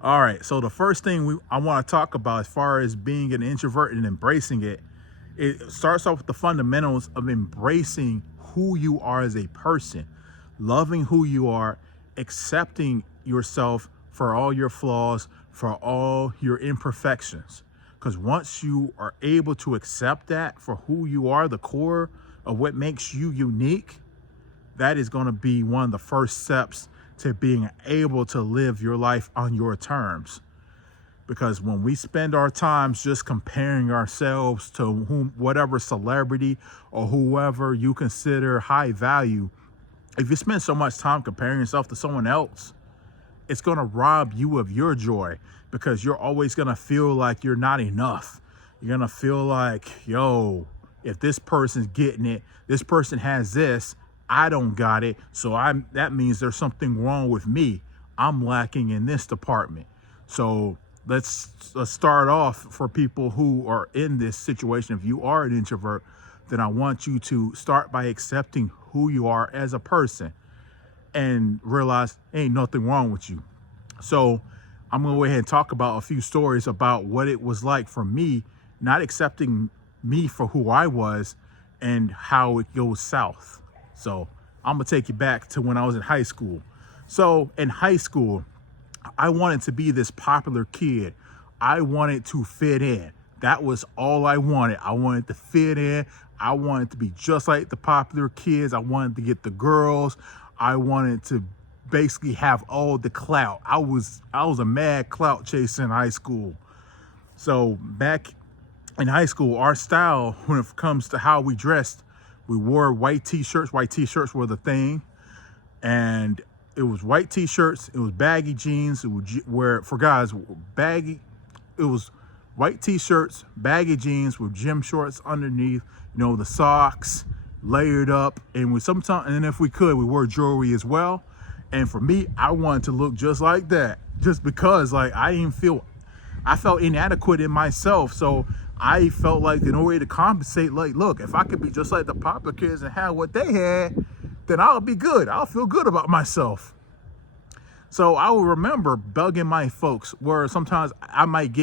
All right. So the first thing I want to talk about as far as being an introvert and embracing it, it starts off with the fundamentals of embracing who you are as a person, loving who you are, accepting yourself for all your flaws, for all your imperfections. Because once you are able to accept that for who you are, the core of what makes you unique, that is going to be one of the first steps to being able to live your life on your terms. Because when we spend our times just comparing ourselves to whatever celebrity or whoever you consider high value, if you spend so much time comparing yourself to someone else, it's going to rob you of your joy, because you're always going to feel like you're not enough. You're going to feel like, yo, if this person's getting it, this person has this, I don't got it. So that means there's something wrong with me. I'm lacking in this department. So let's start off for people who are in this situation. If you are an introvert, then I want you to start by accepting who you are as a person and realize ain't nothing wrong with you. So I'm going to go ahead and talk about a few stories about what it was like for me, not accepting me for who I was and how it goes south. So I'm going to take you back to when I was in high school. So in high school, I wanted to be this popular kid. I wanted to fit in. That was all I wanted. I wanted to fit in. I wanted to be just like the popular kids. I wanted to get the girls. I wanted to basically have all the clout. I was a mad clout chaser in high school. So back in high school, our style when it comes to how we dressed, we wore white t-shirts. White t-shirts were the thing. And it was white t-shirts, it was baggy jeans, it was for guys, baggy, it was white t-shirts, baggy jeans with gym shorts underneath, the socks layered up, and if we could, we wore jewelry as well. And for me, I wanted to look just like that, just because I felt inadequate in myself. So I felt like in order to compensate, look, if I could be just like the popular kids and have what they had, then I'll be good. I'll feel good about myself. So I will remember bugging my folks where sometimes I might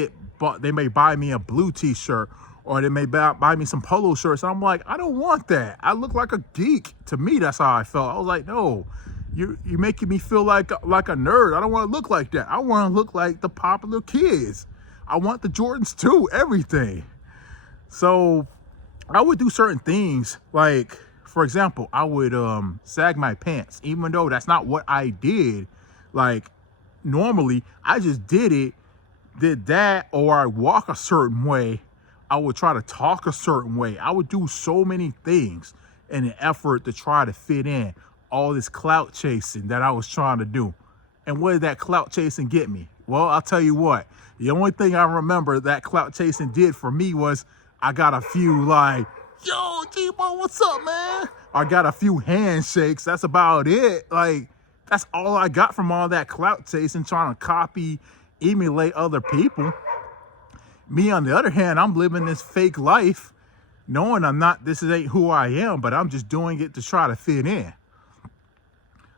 they may buy me a blue t-shirt, or they may buy me some polo shirts. And I'm like, I don't want that. I look like a geek. To me, that's how I felt. I was like, no, you're making me feel like a nerd. I don't want to look like that. I want to look like the popular kids. I want the Jordans too, everything. So I would do certain things, like, for example, I would sag my pants, even though that's not what I did. Like, normally, I just did that, or I walk a certain way. I would try to talk a certain way. I would do so many things in an effort to try to fit in. All this clout chasing that I was trying to do. And what did that clout chasing get me? Well, I'll tell you what. The only thing I remember that clout chasing did for me was I got a few yo, G-Bo, what's up, man? I got a few handshakes. That's about it. That's all I got from all that clout chasing, trying to copy, emulate other people. Me, on the other hand, I'm living this fake life, knowing this ain't who I am, but I'm just doing it to try to fit in.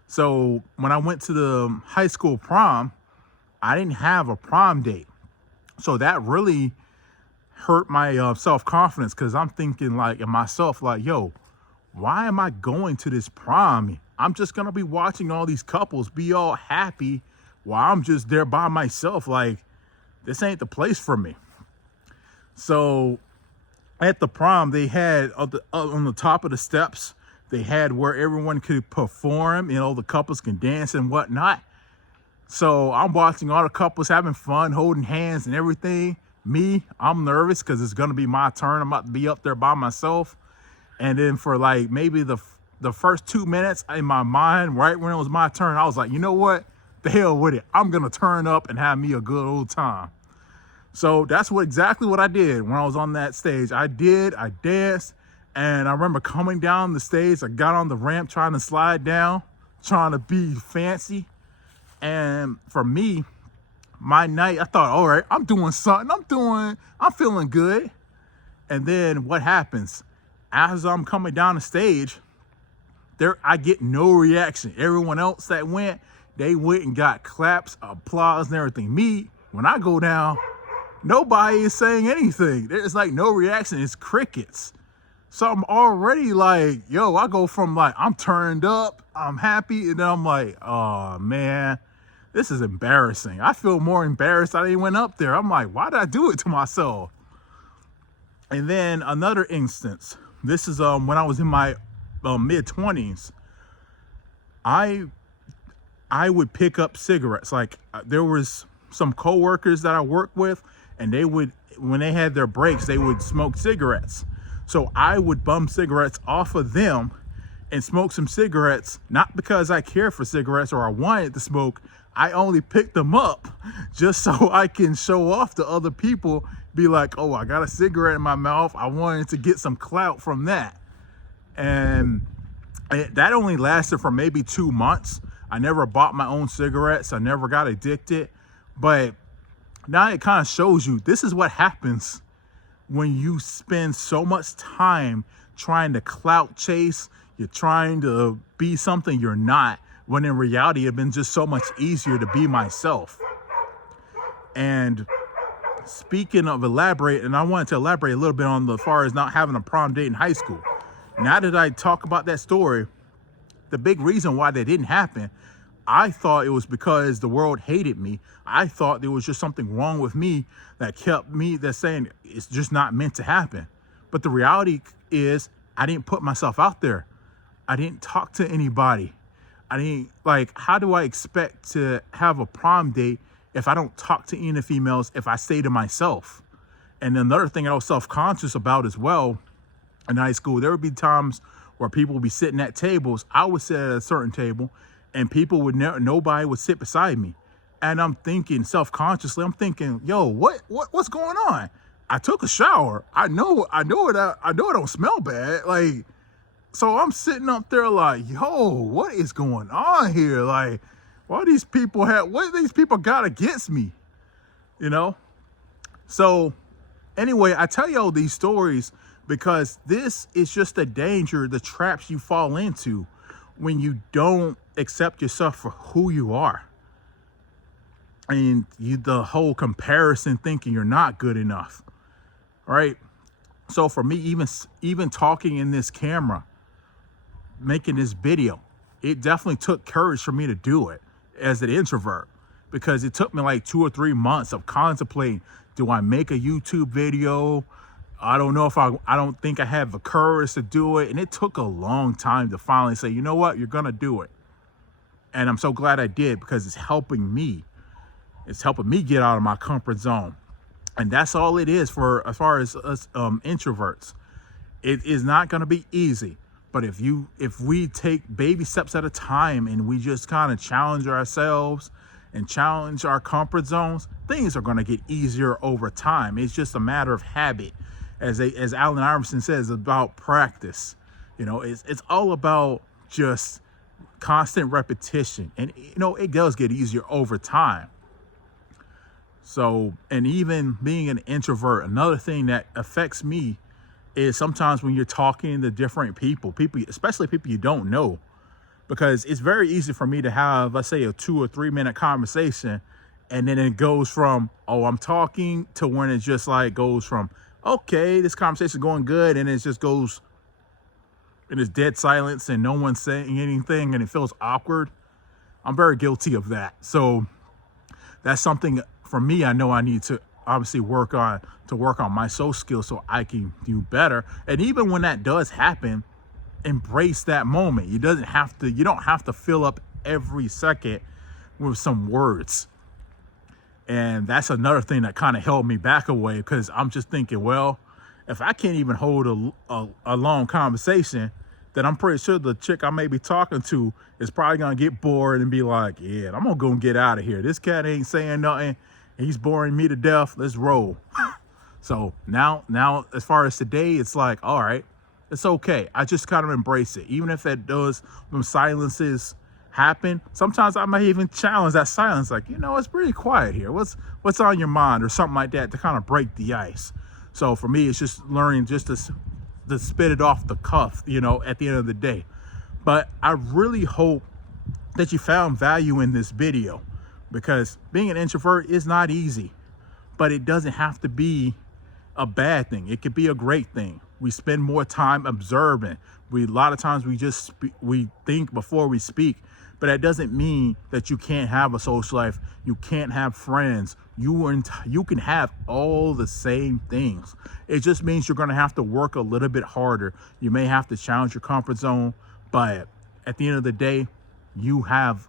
So when I went to the high school prom, I didn't have a prom date. So that really hurt my self-confidence, because I'm thinking in myself, yo, why am I going to this prom? I'm just going to be watching all these couples be all happy while I'm just there by myself. This ain't the place for me. So at the prom, they had on the top of the steps, they had where everyone could perform, the couples can dance and whatnot. So I'm watching all the couples having fun, holding hands and everything. Me, I'm nervous because it's going to be my turn. I'm about to be up there by myself. And then for maybe the first 2 minutes in my mind, right when it was my turn, I was like, you know what? The hell with it. I'm going to turn up and have me a good old time. So that's exactly what I did when I was on that stage. I danced, and I remember coming down the stage. I got on the ramp trying to slide down, trying to be fancy. And for me, my night, I thought, all right, I'm doing something. I'm feeling good. And then what happens? As I'm coming down the stage, I get no reaction. Everyone else that went, they went and got claps, applause, and everything. Me, when I go down, nobody is saying anything. There's like no reaction. It's crickets. So I'm already like, yo, I go from like, I'm turned up, I'm happy, and then I'm like, oh man, this is embarrassing. I feel more embarrassed I even went up there. I'm like, why did I do it to myself? And then another instance, this is when I was in my mid-20s, I would pick up cigarettes. Like there was some coworkers that I worked with, and they would, when they had their breaks, they would smoke cigarettes. So I would bum cigarettes off of them and smoke some cigarettes, not because I care for cigarettes or I wanted to smoke. I only picked them up just so I can show off to other people, be like, oh, I got a cigarette in my mouth. I wanted to get some clout from that. And that only lasted for maybe 2 months. I never bought my own cigarettes. I never got addicted. But now it kind of shows you this is what happens when you spend so much time trying to clout chase. You're trying to be something you're not, when in reality it'd been just so much easier to be myself. And speaking of elaborate, and I wanted to elaborate a little bit on the far as not having a prom date in high school. Now that I talk about that story, the big reason why that didn't happen, I thought it was because the world hated me. I thought there was just something wrong with me that kept me, that's saying it's just not meant to happen. But the reality is I didn't put myself out there. I didn't talk to anybody. I didn't, like, how do I expect to have a prom date if I don't talk to any females, if I stay to myself? And another thing I was self-conscious about as well, in high school, there would be times where people would be sitting at tables. I would sit at a certain table and people would nobody would sit beside me. And I'm thinking self-consciously, I'm thinking, yo, what's going on? I took a shower. I know it don't smell bad. Like, so I'm sitting up there like, yo, what is going on here? Like, what these people got against me? You know? So anyway, I tell you all these stories because this is just the danger, the traps you fall into when you don't accept yourself for who you are. And the whole comparison, thinking you're not good enough, right? So for me, even talking in this camera, making this video, it definitely took courage for me to do it as an introvert, because it took me like 2 or 3 months of contemplating, do I make a YouTube video? I don't know if I don't think I have the courage to do it. And it took a long time to finally say, you know what, you're going to do it. And I'm so glad I did, because it's helping me. It's helping me get out of my comfort zone. And that's all it is for as far as us introverts. It is not going to be easy. But if we take baby steps at a time and we just kind of challenge ourselves and challenge our comfort zones, things are going to get easier over time. It's just a matter of habit. As Allen Iverson says, about practice. You know, it's all about just constant repetition. And, you know, it does get easier over time. So, and even being an introvert, another thing that affects me is sometimes when you're talking to different people, especially people you don't know, because it's very easy for me to have, let's say, a 2 or 3 minute conversation, and then it goes from, oh, I'm talking, to when it just like goes from, okay, this conversation is going good, and it just goes, and it's dead silence and no one's saying anything and it feels awkward. I'm very guilty of that. So that's something for me, I know I need to obviously work on my social skills so I can do better. And even when that does happen, embrace that moment. You don't have to fill up every second with some words. And that's another thing that kind of held me back away, because I'm just thinking, well, if I can't even hold a long conversation, then I'm pretty sure the chick I may be talking to is probably going to get bored and be like, yeah, I'm going to go and get out of here. This cat ain't saying nothing. He's boring me to death. Let's roll. So now, as far as today, it's like, all right, it's okay. I just kind of embrace it. Even if them silences happen, sometimes I might even challenge that silence. Like, you know, it's pretty quiet here. What's on your mind, or something like that, to kind of break the ice. So for me, it's just learning just to spit it off the cuff, you know, at the end of the day. But I really hope that you found value in this video, because being an introvert is not easy, but it doesn't have to be a bad thing. It could be a great thing. We spend more time observing. A lot of times we think before we speak, but that doesn't mean that you can't have a social life. You can't have friends. You can have all the same things. It just means you're going to have to work a little bit harder. You may have to challenge your comfort zone, but at the end of the day, you have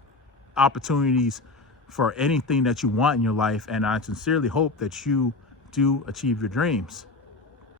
opportunities for anything that you want in your life. And I sincerely hope that you do achieve your dreams.